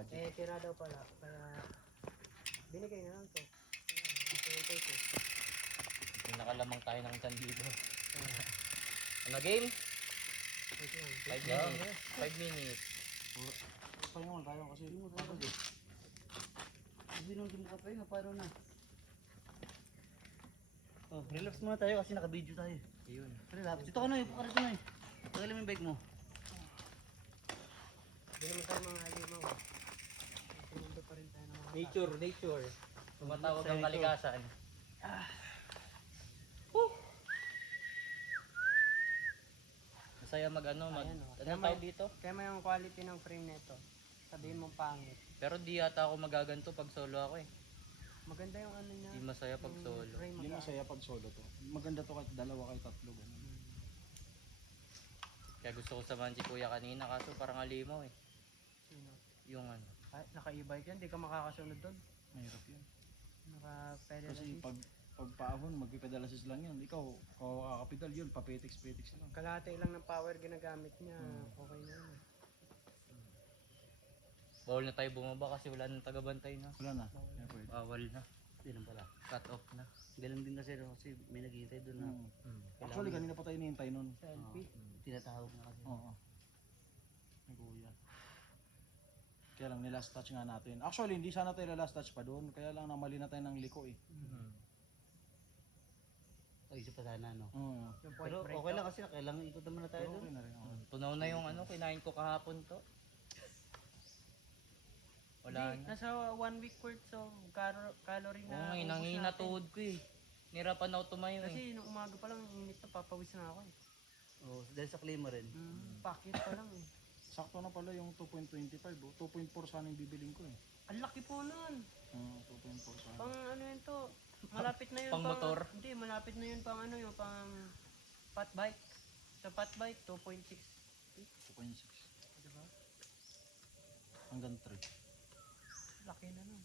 budget. Eh, tira daw pala. Kaya, binigay na lang to. Nakintay ko. Nakalamang tayo ng 1,000. Ano game? 5 minutes. 5 minutes. Pahinga tayo kasi pagod eh. Hindi nung mo kapahinga, paano na? Oh, relax muna tayo kasi naka-video tayo. Ayun. Relax. Dito ka na eh, puka rito na eh. Tagalin mo yung bike mo. Hindi naman tayo mga halimaw. Sinundo pa rin tayo ng mga Nature. Tumatawag ang kalikasan. Masaya mag-ano, Ayan, oh. ano tawag dito? Kaya mo yung quality ng frame nito. Sabihin mong pangit. Pero di yata ako magaganto pag solo ako eh. Maganda yung ano niya. Di masaya pag yung solo. frame Hindi mag- masaya pag solo to. Maganda to kahit dalawa kahit tatlo. Ganun. Kaya gusto ko samahan si kuya kanina kaso parang alimaw eh. Sino? Yung ano. Ay, naka-e-bike yan. Di ka makakasunod doon. Mahirap yun. Naka-pedal Kasi assist. pag paahon, magpipedal assist lang yun. Ikaw, kakapedal yun, papetiks-petiks lang. Kalahati lang ng power ginagamit niya. Okay na yun. Bawal na tayo bumaba kasi wala nang tagabantay na. Wala na. Kaya pwede. Bawal na. Ganun pala. Cut off na. Ganun din kasi, no? Kasi may naghihintay doon na Actually, kanina pa tayo hinihintay nun. Selfie. tinatawag na kasi. Oo. Ay, kuya. Kaya lang nilast touch nga natin. Actually, hindi sana tayo last touch pa doon. Kaya lang namali na tayo ng liko eh. O, isa pa sana, no? Oo. Yung point Pero break okay daw. lang kasi kailangan ikot naman na tayo Pero doon. okay na rin. oo. Tunaw na yung ano, kinain ko kahapon to. Wala Hindi, na. nasa 1 week worth so calorie Oo na nga, ubos nangihina natin. tuhod ko eh. Nirapan ako tumayo eh. Kasi nung umaga pa lang init na papawis na ako eh. Oh, dahil sa klima rin. Pakit pa lang eh. Sakto na pala yung 2.25. Oh. 2.4 sana yung bibiling ko eh. Ang laki po nun. 2.4 sana. Pang ano yun to. Malapit na yun Pang motor? Hindi, malapit na yun pang ano yung pang fat bike. Sa fat bike 2.6. 2.6. Diba? Hanggang 3. Laki na nun.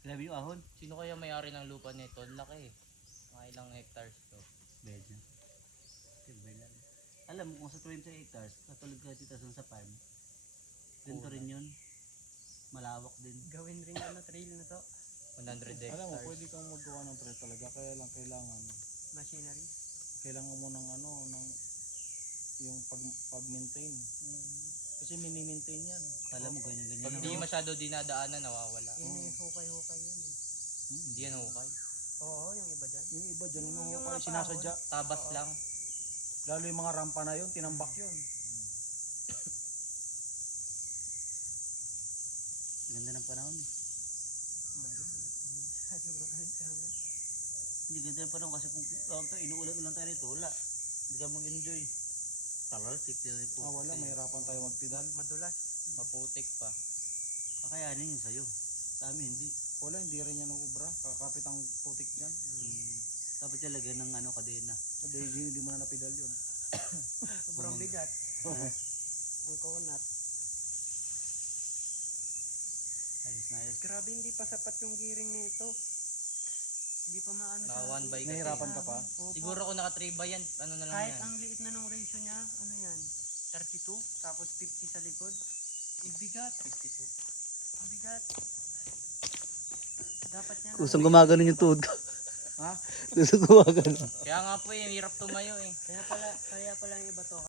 Grabe yung ahon. Sino kaya may-ari ng lupa nito? Ang laki eh. Mga ilang hectares to. Bed na. Timber lang. Alam mo kung sa 20 hectares, katulad ka dito sa farm, ganito rin yun. Malawak din. Gawin rin ano trail na to. 100 hectares. Alam mo, pwede kang magawa ng trail talaga. Kaya lang kailangan Machinery. mo ng ano, ng yung pag-maintain. Kasi mini-maintain yan. Alam mo, ganyan-ganyan Pag lang. di masyado dinadaanan, nawawala. Yun eh, hukay-hukay yan eh. Hindi yan hukay. Oo, yung iba dyan. Yung iba dyan, Yung yung mga sinasadya. Tabas lang. Lalo yung mga rampa na yun, tinambak yun. Ganda ng panahon eh. Sobrang anit. Hindi ganda ng panahon kasi kung inuulan-ulan tayo nito, wala. Hindi ka mag-enjoy. Talaltik din po. Wala, mahirapan tayo magpedal. Madulas. Maputik pa. Kakayanin yun sa'yo. Sa amin hindi. Wala, hindi rin yan ng ubra. Kakapit ang putik dyan. Dapat talaga ng ano kadena. So, hindi mo na napedal yun. Sobrang bigat. Ang kunat. Ayos na ayos. Grabe hindi pa sapat yung gearing nito. Hindi pa maano Naka one by kasi. Nahirapan ka pa? Opo. Siguro kung naka 3 by yan, ano na lang Kahit yan. ang liit na ng ratio niya, ano yan? 32, tapos 50 sa likod. Ang bigat. 52. Ang bigat. Dapat yan. Kusang gumagano yung tuhod ko. Ha? Kusang gumagano. Kaya nga po eh, hirap tumayo eh. Kaya pala yung iba to.